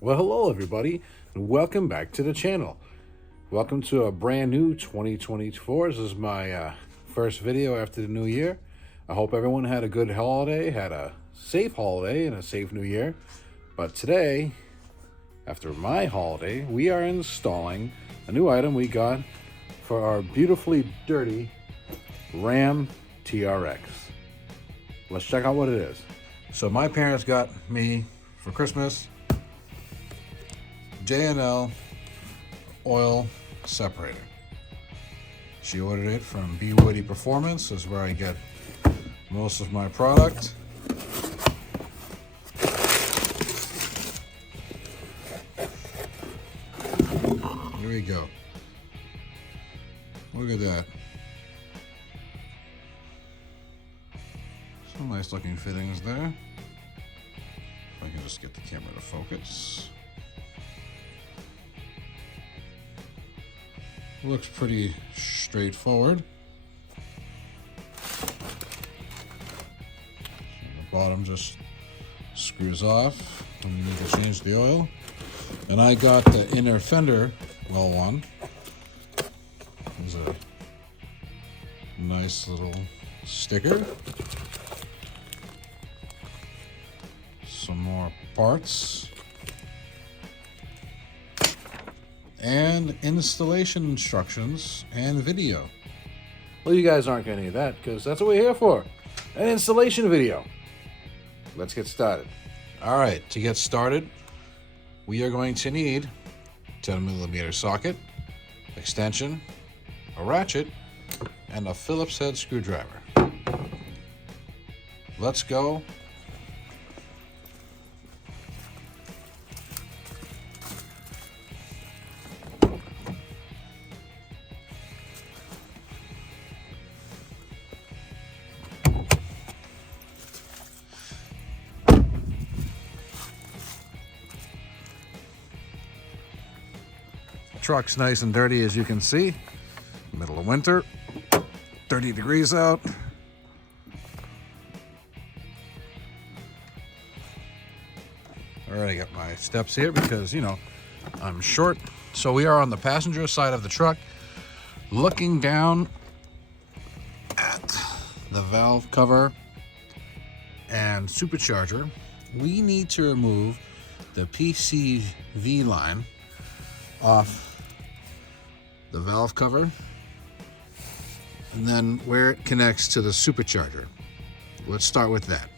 Well, hello everybody, and welcome back to the channel. Welcome to a brand new 2024. This is my first video after the new year. I hope everyone had a good holiday, had a safe holiday, and a safe new year. But today, after my holiday, we are installing a new item we got for our beautifully dirty Ram TRX. Let's check out what it is. So my parents got me for Christmas J&L Oil Separator. She ordered it from Bwoody Performance, is where I get most of my product. Here we go. Look at that. Some nice looking fittings there. If I can just get the camera to focus. Looks pretty straightforward. The bottom just screws off when you need to change the oil. And I got the inner fender well one. There's a nice little sticker. Some more parts. And installation instructions and video. Well, you guys aren't getting that because that's what we're here for. An installation video. Let's get started. All right, to get started, we are going to need 10mm socket, extension, a ratchet, and a Phillips head screwdriver. Let's go. Truck's nice and dirty, as you can see. Middle of winter, 30 degrees out. I already got my steps here because, you know, I'm short. So we are on the passenger side of the truck, looking down at the valve cover and supercharger. We need to remove the PCV line off the valve cover, and then where it connects to the supercharger. Let's start with that.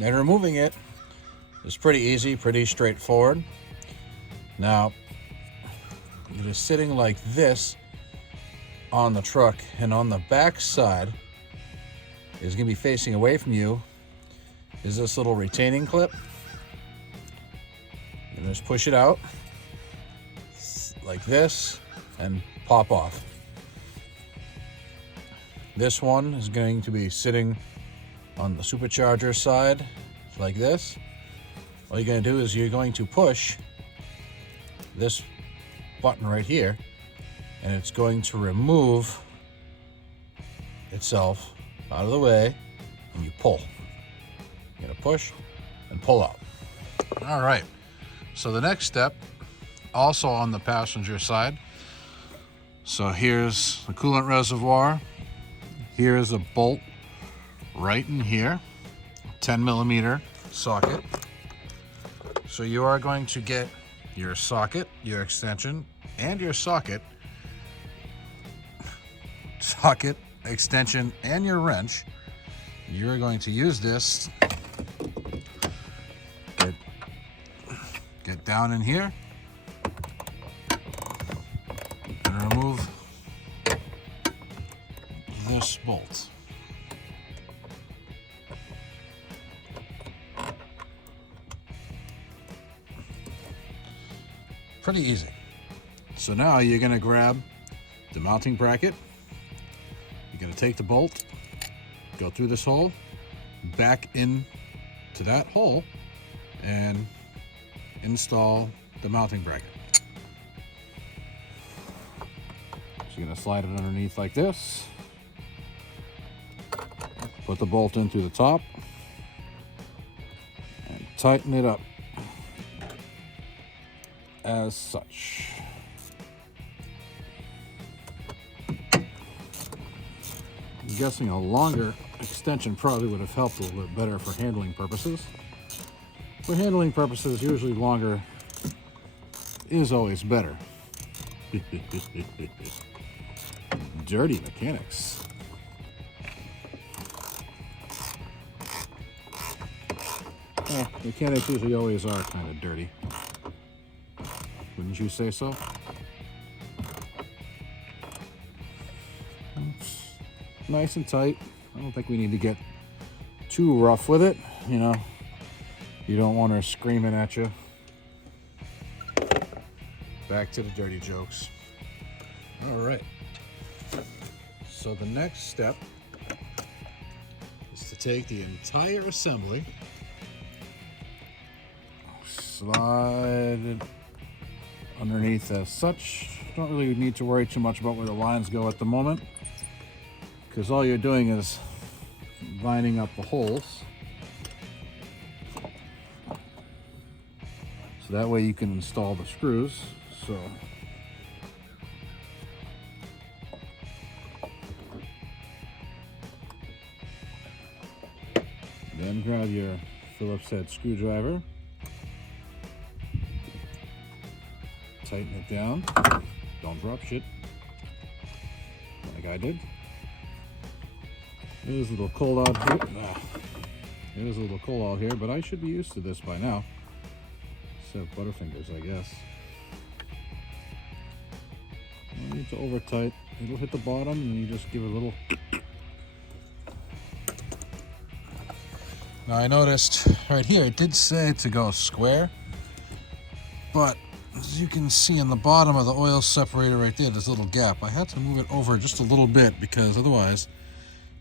And removing it is pretty easy, pretty straightforward. Now, it is sitting like this on the truck, and on the back side is going to be facing away from you is this little retaining clip. You just push it out like this and pop off. This one is going to be sitting on the supercharger side like this. All you're going to do is you're going to push this button right here, and it's going to remove itself out of the way, and you pull. You're gonna push and pull out. All right, so the next step, also on the passenger side. So here's the coolant reservoir. Here's a bolt right in here, 10mm socket. So you are going to get your socket, your extension, and your socket, extension, and your wrench. You're going to use this, get down in here, and remove this bolt. Pretty easy. So now you're going to grab the mounting bracket. You're going to take the bolt, go through this hole, back in to that hole, and install the mounting bracket. So you're going to slide it underneath like this. Put the bolt in through the top and tighten it up as such. I'm guessing a longer extension probably would have helped a little bit better for handling purposes. For handling purposes, usually longer is always better. Dirty mechanics. Mechanics usually always are kind of dirty. Wouldn't you say so? It's nice and tight. I don't think we need to get too rough with it. You know, you don't want her screaming at you. Back to the dirty jokes. All right. So the next step is to take the entire assembly, slide it underneath as such. Don't really need to worry too much about where the lines go at the moment, because all you're doing is lining up the holes. So that way you can install the screws. So then grab your Phillips head screwdriver, tighten it down, don't drop shit like I did. It is a little cold out here. It is a little cold out here, but I should be used to this by now. Except Butterfingers, I guess. No need to over tight. It'll hit the bottom and you just give it a little. Now I noticed right here it did say to go square, but as you can see in the bottom of the oil separator right there, there's a little gap. I had to move it over just a little bit because otherwise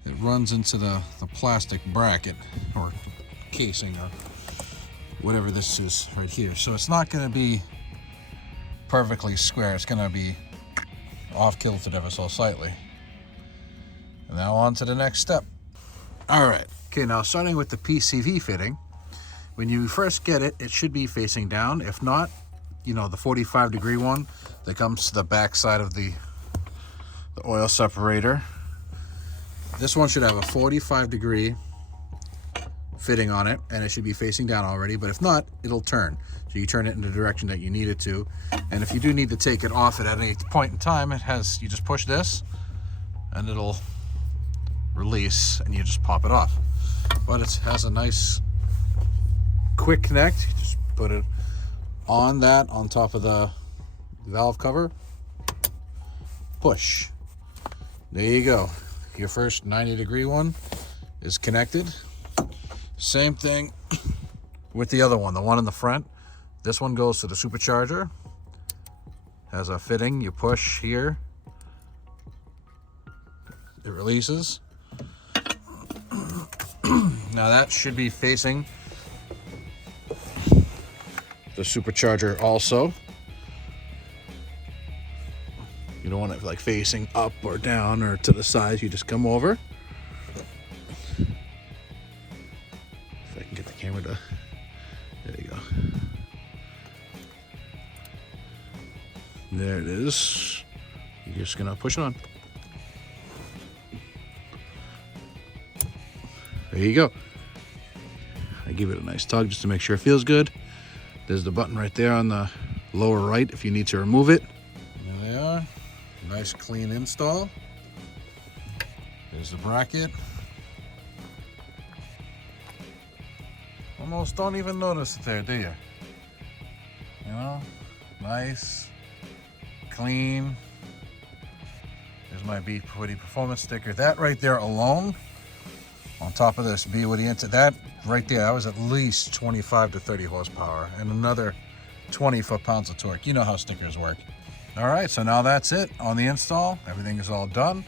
it runs into the plastic bracket or casing or whatever this is right here. So it's not going to be perfectly square. It's going to be off kilted ever so slightly. And now on to the next step. All right. Okay, now starting with the PCV fitting. When you first get it, it should be facing down. If not, you know, the 45-degree one that comes to the back side of the oil separator. This one should have a 45-degree fitting on it, and it should be facing down already, but if not, it'll turn. So you turn it in the direction that you need it to. And if you do need to take it off at any point in time, you just push this and it'll release and you just pop it off. But it has a nice quick connect. You just put it on top of the valve cover, push. There you go. Your first 90-degree one is connected. Same thing with the other one, the one in the front. This one goes to the supercharger. Has a fitting. You push here. It releases. Now that should be facing the supercharger also. You don't want it like facing up or down or to the sides. You just come over. If I can get the camera to, there you go. There it is. You're just gonna push it on. There you go. I give it a nice tug just to make sure it feels good. There's the button right there on the lower right if you need to remove it. There they are. Nice clean install. There's the bracket. Almost don't even notice it there, do you? You know, nice, clean. There's my Bwoody performance sticker. That right there alone, on top of this Bwoody into that right there, that was at least 25 to 30 horsepower and another 20 foot-pounds of torque. You know how stickers work. All right, so now that's it on the install. Everything is all done.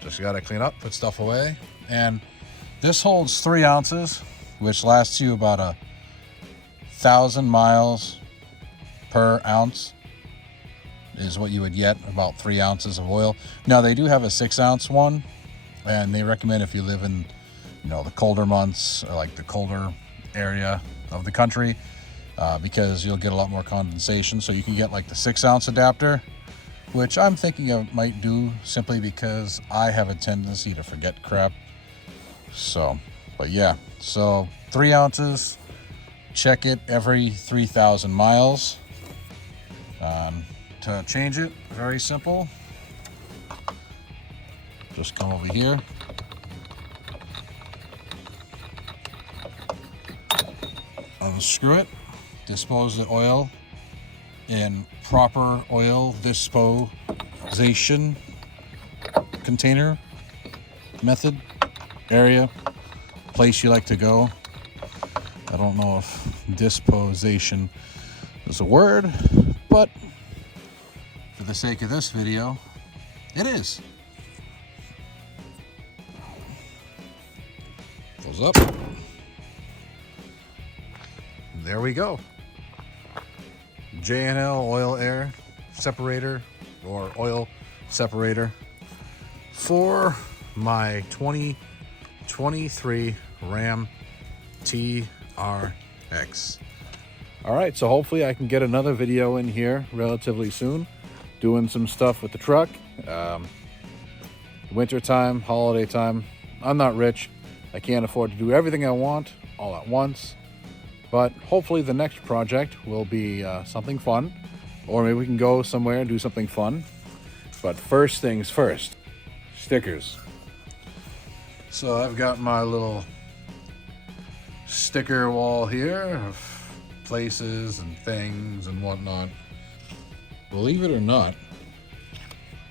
Just got to clean up, put stuff away. And this holds 3 ounces, which lasts you about a 3,000 miles per ounce is what you would get, about 3 ounces of oil. Now they do have a 6-ounce one, and they recommend if you live in, you know, the colder months or like the colder area of the country, because you'll get a lot more condensation. So you can get like the 6-ounce adapter, which I'm thinking I might do simply because I have a tendency to forget crap. So, but yeah, so 3 ounces, check it every 3,000 miles. To change it, very simple. Just come over here. Unscrew it. Dispose the oil in proper oil disposition container method, area, place you like to go. I don't know if disposition is a word, but for the sake of this video, it is. Goes up. There we go. J&L Oil Separator or Oil Separator for my 2023 Ram TRX. All right, so hopefully I can get another video in here relatively soon, doing some stuff with the truck. Winter time, holiday time. I'm not rich. I can't afford to do everything I want all at once. But hopefully the next project will be something fun, or maybe we can go somewhere and do something fun. But first things first, stickers. So I've got my little sticker wall here of places and things and whatnot. Believe it or not,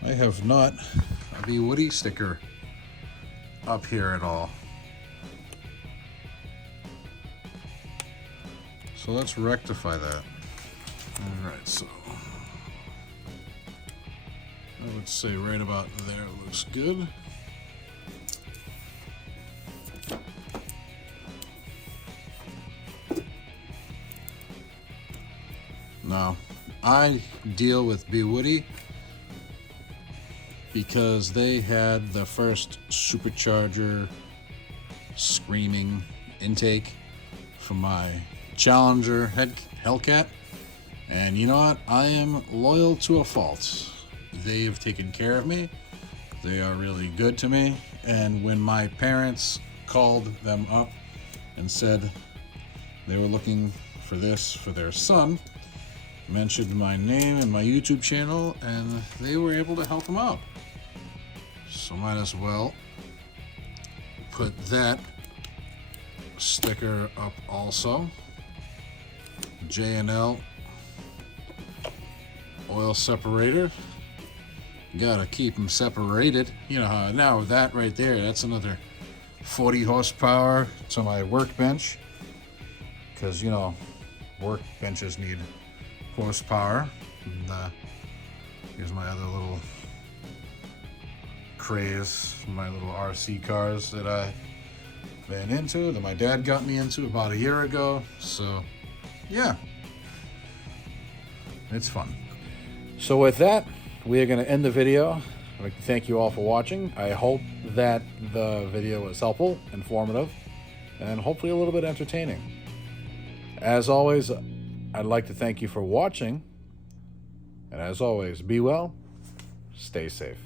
I have not a Bwoody sticker up here at all. So let's rectify that. All right, so I would say right about there looks good. Now, I deal with Bwoody because they had the first supercharger screaming intake for my Challenger Hellcat, and you know what? I am loyal to a fault. They've taken care of me. They are really good to me. And when my parents called them up and said they were looking for this for their son, mentioned my name and my YouTube channel, and they were able to help them out. So might as well put that sticker up also. J&L Oil Separator. Gotta keep them separated. You know how now with that right there, that's another 40 horsepower to my workbench. Because, you know, workbenches need horsepower. And here's my other little craze, my little RC cars that I've been into, that my dad got me into about a year ago. So yeah, it's fun. So with that, we are going to end the video. I'd like to thank you all for watching. I hope that the video was helpful, informative, and hopefully a little bit entertaining. As always, I'd like to thank you for watching. And as always, be well, stay safe.